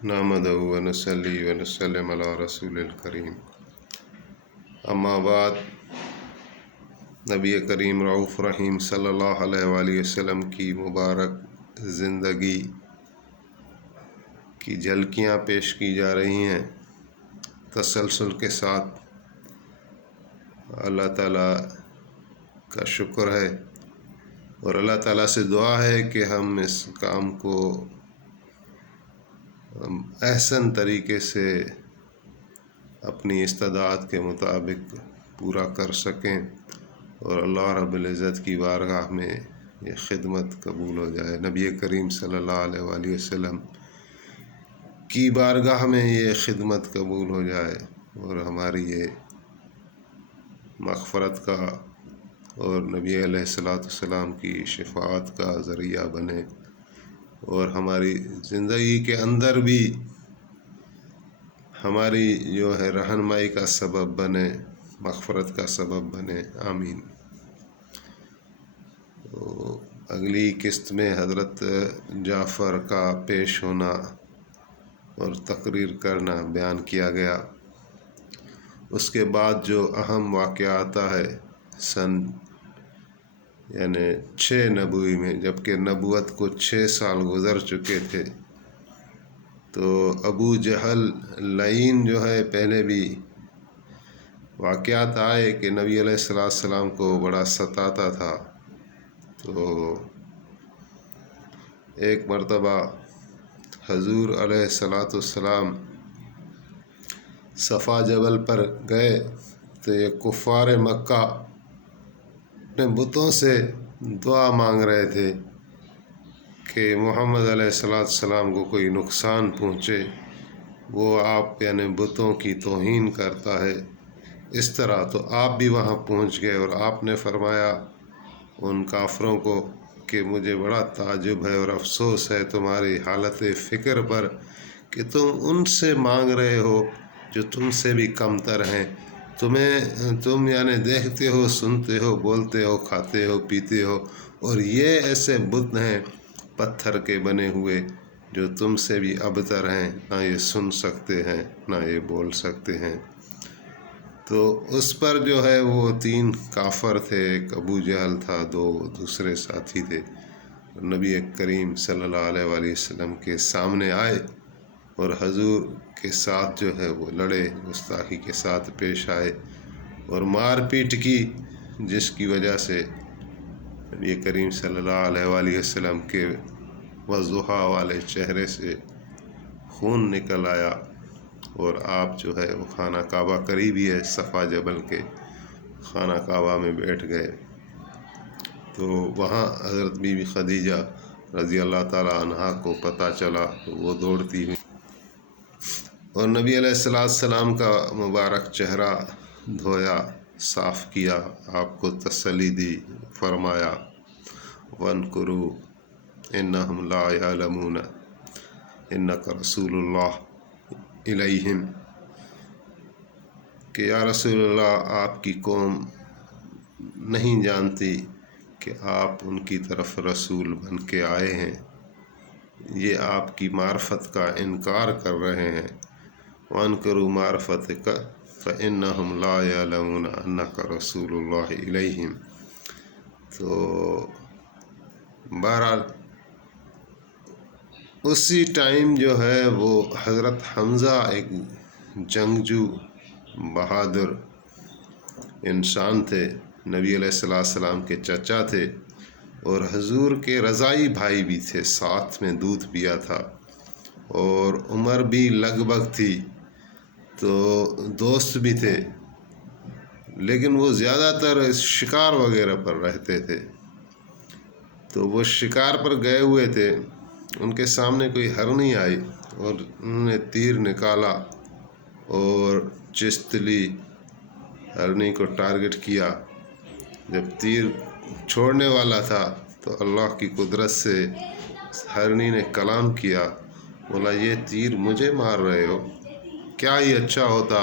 نحمده ونصلي ونسلم علی رسول الکریم، اما بعد۔ نبی کریم رؤوف رحیم صلی اللہ علیہ وآلہ وسلم کی مبارک زندگی کی جھلکیاں پیش کی جا رہی ہیں تسلسل کے ساتھ۔ اللہ تعالیٰ کا شکر ہے اور اللہ تعالیٰ سے دعا ہے کہ ہم اس کام کو احسن طریقے سے اپنی استطاعت کے مطابق پورا کر سکیں اور اللہ رب العزت کی بارگاہ میں یہ خدمت قبول ہو جائے، نبی کریم صلی اللہ علیہ وآلہ وسلم کی بارگاہ میں یہ خدمت قبول ہو جائے اور ہماری یہ مغفرت کا اور نبی علیہ الصلوۃ والسلام کی شفاعت کا ذریعہ بنے اور ہماری زندگی کے اندر بھی ہماری جو ہے رہنمائی کا سبب بنے، مغفرت کا سبب بنے، آمین۔ تو اگلی قسط میں حضرت جعفر کا پیش ہونا اور تقریر کرنا بیان کیا گیا۔ اس کے بعد جو اہم واقعہ آتا ہے سن 6 نبوی میں، جبکہ نبوت کو 6 سال گزر چکے تھے، تو ابو جہل لعین جو ہے پہلے بھی واقعات آئے کہ نبی علیہ السلام کو بڑا ستاتا تھا۔ تو ایک مرتبہ حضور علیہ السلام صفا جبل پر گئے تو یہ کفار مکہ اپنے بتوں سے دعا مانگ رہے تھے کہ محمد علیہ السلام کو کوئی نقصان پہنچے، وہ آپ بتوں کی توہین کرتا ہے اس طرح۔ تو آپ بھی وہاں پہنچ گئے اور آپ نے فرمایا ان کافروں کو کہ مجھے بڑا تعجب ہے اور افسوس ہے تمہاری حالت فکر پر کہ تم ان سے مانگ رہے ہو جو تم سے بھی کمتر ہیں۔ تم دیکھتے ہو، سنتے ہو، بولتے ہو، کھاتے ہو، پیتے ہو، اور یہ ایسے بت ہیں پتھر کے بنے ہوئے جو تم سے بھی ابتر ہیں، نہ یہ سن سکتے ہیں نہ یہ بول سکتے ہیں۔ تو اس پر جو ہے وہ 3 کافر تھے، ایک ابو جہل تھا، 2 دوسرے ساتھی تھے، نبی کریم صلی اللہ علیہ وآلہ وسلم کے سامنے آئے اور حضور کے ساتھ جو ہے وہ لڑے، گستاخی کے ساتھ پیش آئے اور مار پیٹ کی، جس کی وجہ سے نبی کریم صلی اللہ علیہ وآلہ وسلم کے وضحا والے چہرے سے خون نکل آیا اور آپ جو ہے وہ خانہ کعبہ قریب ہی ہے صفا جبل کے، خانہ کعبہ میں بیٹھ گئے۔ تو وہاں حضرت بی بی خدیجہ رضی اللہ تعالی عنہا کو پتہ چلا تو وہ دوڑتی ہوئی اور نبی علیہ السلام کا مبارک چہرہ دھویا، صاف کیا، آپ کو تسلی دی، فرمایا وَانْكُرُوا إِنَّهُمْ لَا يَعْلَمُونَ إِنَّكَ رَسُولُ اللَّهِ إِلَيْهِمْ، کہ یا رسول اللہ آپ کی قوم نہیں جانتی کہ آپ ان کی طرف رسول بن کے آئے ہیں، یہ آپ کی معرفت کا انکار کر رہے ہیں۔ وَانْكُرُوا مَعْرِفَتَكَ فَإِنَّهُمْ لَا يَعْلَمُونَ أَنَّكَ رَسُولُ اللَّهِ إِلَيْهِمْ۔ تو بہرحال اسی ٹائم جو ہے وہ حضرت حمزہ ایک جنگجو بہادر انسان تھے، نبی علیہ السلام کے چچا تھے اور حضور کے رضائی بھائی بھی تھے، ساتھ میں دودھ پیا تھا اور عمر بھی لگ بھگ تھی، تو دوست بھی تھے، لیکن وہ زیادہ تر شکار وغیرہ پر رہتے تھے۔ تو وہ شکار پر گئے ہوئے تھے، ان کے سامنے کوئی ہرنی آئی اور انہوں نے تیر نکالا اور چست لی، ہرنی کو ٹارگٹ کیا۔ جب تیر چھوڑنے والا تھا تو اللہ کی قدرت سے ہرنی نے کلام کیا، بولا یہ تیر مجھے مار رہے ہو، کیا ہی اچھا ہوتا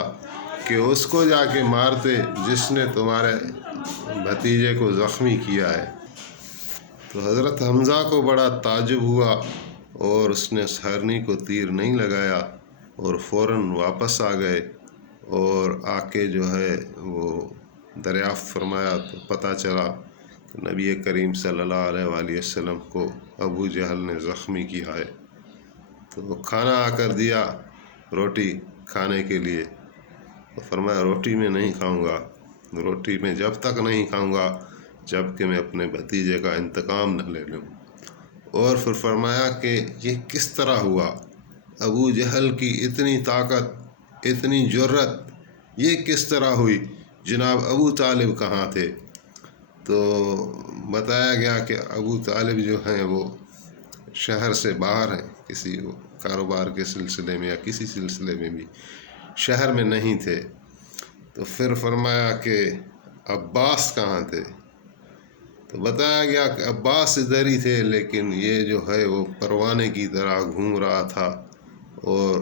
کہ اس کو جا کے مارتے جس نے تمہارے بھتیجے کو زخمی کیا ہے۔ تو حضرت حمزہ کو بڑا تعجب ہوا اور اس نے اس ہرنی کو تیر نہیں لگایا اور فوراً واپس آ گئے، اور آ کے جو ہے وہ دریافت فرمایا تو پتہ چلا کہ نبی کریم صلی اللہ علیہ وآلہ وسلم کو ابو جہل نے زخمی کیا ہے۔ تو وہ کھانا آ کر دیا، روٹی کھانے کے لیے، تو فرمایا روٹی میں نہیں کھاؤں گا، روٹی میں جب تک نہیں کھاؤں گا جب کہ میں اپنے بھتیجے کا انتقام نہ لے لوں۔ اور پھر فرمایا کہ یہ کس طرح ہوا، ابو جہل کی اتنی طاقت، اتنی جرت، یہ کس طرح ہوئی، جناب ابو طالب کہاں تھے؟ تو بتایا گیا کہ ابو طالب جو ہیں وہ شہر سے باہر ہیں، کسی کاروبار کے سلسلے میں یا کسی سلسلے میں بھی شہر میں نہیں تھے۔ تو پھر فرمایا کہ عباس کہاں تھے؟ تو بتایا گیا کہ عباس ادھر ہی تھے، لیکن یہ جو ہے وہ پروانے کی طرح گھوم رہا تھا اور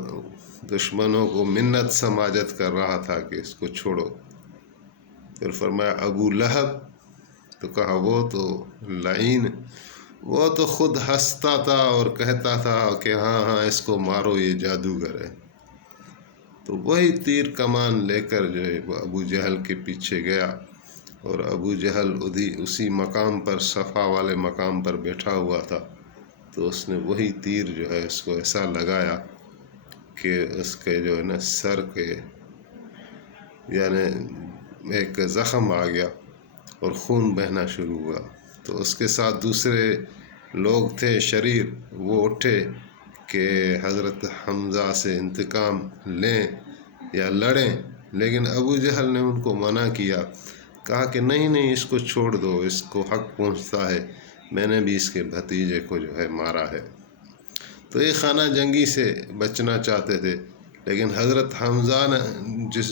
دشمنوں کو منت سماجت کر رہا تھا کہ اس کو چھوڑو۔ پھر فرمایا ابو لہب، تو کہا وہ تو لعین، وہ تو خود ہنستا تھا اور کہتا تھا کہ ہاں ہاں اس کو مارو، یہ جادوگر ہے۔ تو وہی تیر کمان لے کر جو ہے وہ ابو جہل کے پیچھے گیا، اور ابو جہل اسی مقام پر، صفا والے مقام پر بیٹھا ہوا تھا۔ تو اس نے وہی تیر جو ہے اس کو ایسا لگایا کہ اس کے جو ہے نا سر کے یعنی ایک زخم آ گیا اور خون بہنا شروع ہوا۔ تو اس کے ساتھ دوسرے لوگ تھے شریر، وہ اٹھے کہ حضرت حمزہ سے انتقام لیں یا لڑیں، لیکن ابو جہل نے ان کو منع کیا، کہا کہ نہیں نہیں، اس کو چھوڑ دو، اس کو حق پہنچتا ہے، میں نے بھی اس کے بھتیجے کو جو ہے مارا ہے۔ تو یہ خانہ جنگی سے بچنا چاہتے تھے، لیکن حضرت حمزہ نے جس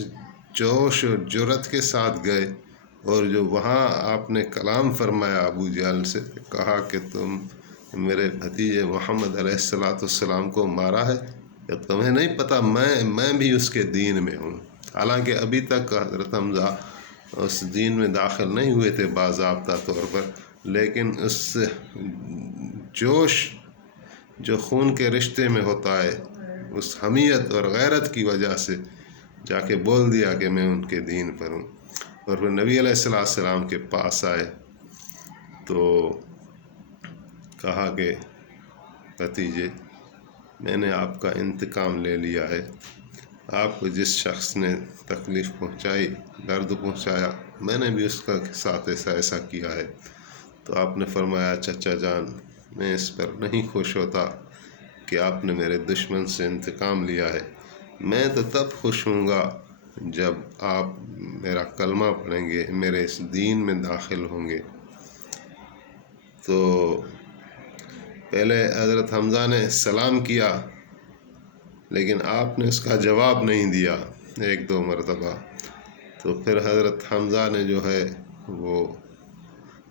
جوش و جرت کے ساتھ گئے، اور جو وہاں آپ نے کلام فرمایا ابو جہل سے، کہا کہ تم میرے بھتیجے محمد علیہ السلام کو مارا ہے، یا تمہیں نہیں پتہ میں بھی اس کے دین میں ہوں۔ حالانکہ ابھی تک حضرت حمزہ اس دین میں داخل نہیں ہوئے تھے باضابطہ طور پر، لیکن اس جوش جو خون کے رشتے میں ہوتا ہے، اس حمیت اور غیرت کی وجہ سے جا کے بول دیا کہ میں ان کے دین پر ہوں۔ اور پھر نبی علیہ السلام کے پاس آئے تو کہا کہ بھتیجے، میں نے آپ کا انتقام لے لیا ہے، آپ کو جس شخص نے تکلیف پہنچائی، درد پہنچایا، میں نے بھی اس کا ساتھ ایسا کیا ہے۔ تو آپ نے فرمایا چچا جان، میں اس پر نہیں خوش ہوتا کہ آپ نے میرے دشمن سے انتقام لیا ہے، میں تو تب خوش ہوں گا جب آپ میرا کلمہ پڑھیں گے، میرے اس دین میں داخل ہوں گے۔ تو پہلے حضرت حمزہ نے سلام کیا، لیکن آپ نے اس کا جواب نہیں دیا 1-2 مرتبہ۔ تو پھر حضرت حمزہ نے جو ہے وہ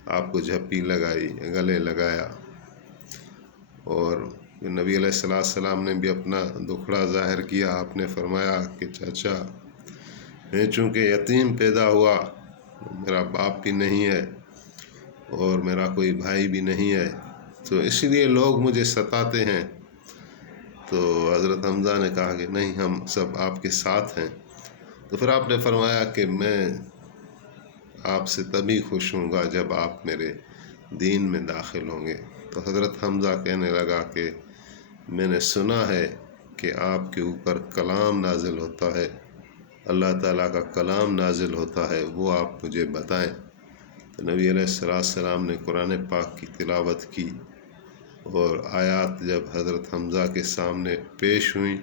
آپ کو جھپی لگائی، گلے لگایا، اور نبی علیہ السلام نے بھی اپنا دکھڑا ظاہر کیا۔ آپ نے فرمایا کہ چاچا، میں چونکہ یتیم پیدا ہوا، میرا باپ بھی نہیں ہے اور میرا کوئی بھائی بھی نہیں ہے، تو اس لیے لوگ مجھے ستاتے ہیں۔ تو حضرت حمزہ نے کہا کہ نہیں، ہم سب آپ کے ساتھ ہیں۔ تو پھر آپ نے فرمایا کہ میں آپ سے تبھی خوش ہوں گا جب آپ میرے دین میں داخل ہوں گے۔ تو حضرت حمزہ کہنے لگا کہ میں نے سنا ہے کہ آپ کے اوپر کلام نازل ہوتا ہے، اللہ تعالیٰ کا کلام نازل ہوتا ہے، وہ آپ مجھے بتائیں۔ تو نبی علیہ السلام نے قرآن پاک کی تلاوت کی، اور آیات جب حضرت حمزہ کے سامنے پیش ہوئیں،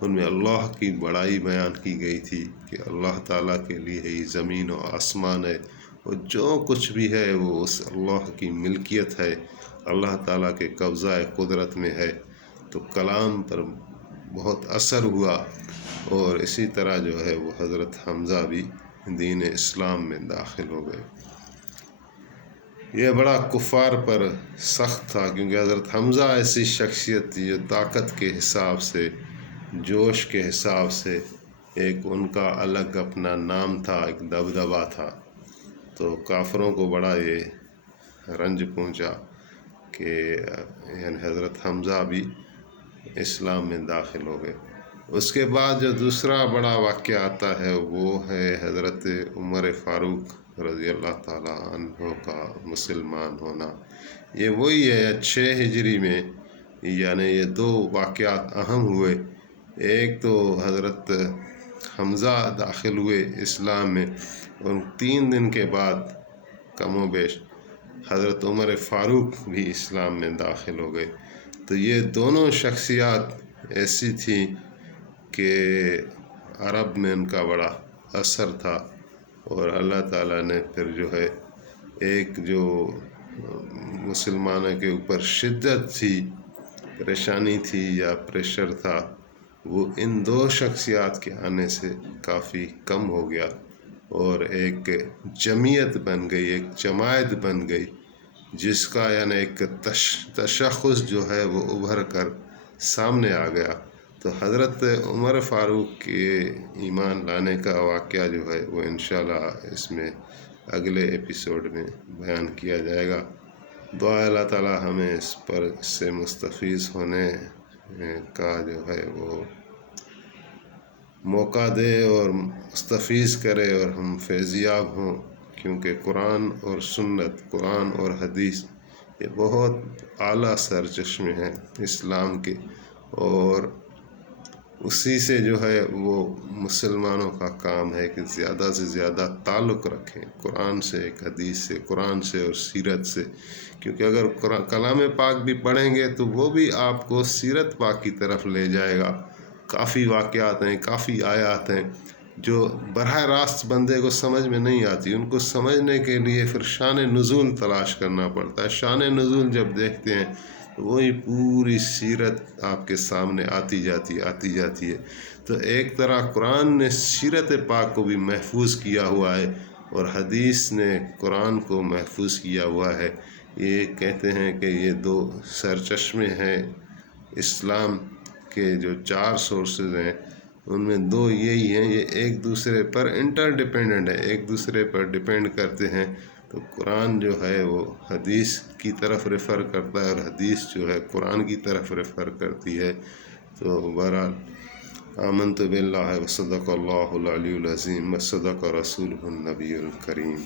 ان میں اللہ کی بڑائی بیان کی گئی تھی کہ اللہ تعالیٰ کے لیے ہی زمین و آسمان ہے، اور جو کچھ بھی ہے وہ اس اللہ کی ملکیت ہے، اللہ تعالیٰ کے قبضہ قدرت میں ہے۔ تو کلام پر بہت اثر ہوا، اور اسی طرح جو ہے وہ حضرت حمزہ بھی دین اسلام میں داخل ہو گئے۔ یہ بڑا کفار پر سخت تھا، کیونکہ حضرت حمزہ ایسی شخصیت تھی جو طاقت کے حساب سے، جوش کے حساب سے، ایک ان کا الگ اپنا نام تھا، ایک دبدبہ تھا۔ تو کافروں کو بڑا یہ رنج پہنچا، کہ یعنی حضرت حمزہ بھی اسلام میں داخل ہو گئے۔ اس کے بعد جو دوسرا بڑا واقعہ آتا ہے وہ ہے حضرت عمر فاروق رضی اللہ تعالیٰ عنہ کا مسلمان ہونا۔ یہ وہی ہے 6 ہجری میں، یعنی یہ 2 واقعات اہم ہوئے۔ ایک تو حضرت حمزہ داخل ہوئے اسلام میں، اور 3 دن کے بعد کم و بیش حضرت عمر فاروق بھی اسلام میں داخل ہو گئے۔ تو یہ دونوں شخصیات ایسی تھیں کہ عرب میں ان کا بڑا اثر تھا، اور اللہ تعالیٰ نے پھر جو ہے ایک جو مسلمانوں کے اوپر شدت تھی، پریشانی تھی یا پریشر تھا، وہ ان 2 شخصیات کے آنے سے کافی کم ہو گیا، اور ایک جمعیت بن گئی، ایک جماعت بن گئی، جس کا یعنی ایک تشخص جو ہے وہ ابھر کر سامنے آ گیا۔ تو حضرت عمر فاروق کے ایمان لانے کا واقعہ جو ہے وہ انشاءاللہ اس میں اگلے ایپیسوڈ میں بیان کیا جائے گا۔ دعا اللہ تعالیٰ ہمیں اس سے مستفیض ہونے کا جو ہے وہ موقع دے اور مستفیض کرے، اور ہم فیضیاب ہوں، کیونکہ قرآن اور سنت، قرآن اور حدیث یہ بہت اعلیٰ سرچشمے ہیں اسلام کے، اور اسی سے جو ہے وہ مسلمانوں کا کام ہے کہ زیادہ سے زیادہ تعلق رکھیں قرآن سے، ایک حدیث سے، قرآن سے اور سیرت سے، کیونکہ اگر کلام پاک بھی پڑھیں گے تو وہ بھی آپ کو سیرت پاک کی طرف لے جائے گا۔ کافی واقعات ہیں، کافی آیات ہیں جو براہ راست بندے کو سمجھ میں نہیں آتی، ان کو سمجھنے کے لیے پھر شان نزول تلاش کرنا پڑتا ہے۔ شان نزول جب دیکھتے ہیں تو وہی پوری سیرت آپ کے سامنے آتی جاتی ہے۔ تو ایک طرح قرآن نے سیرت پاک کو بھی محفوظ کیا ہوا ہے، اور حدیث نے قرآن کو محفوظ کیا ہوا ہے۔ یہ کہتے ہیں کہ یہ 2 سرچشمے ہیں اسلام کے، جو 4 سورسز ہیں ان میں 2 یہی ہیں، یہ ایک دوسرے پر انٹر ڈیپینڈنٹ ہے، ایک دوسرے پر ڈیپینڈ کرتے ہیں۔ تو قرآن جو ہے وہ حدیث کی طرف ریفر کرتا ہے، اور حدیث جو ہے قرآن کی طرف ریفر کرتی ہے۔ تو بہرحال آمنت باللہ وصدق اللہ العلی العظیم وصدق رسولہ النبی الکریم۔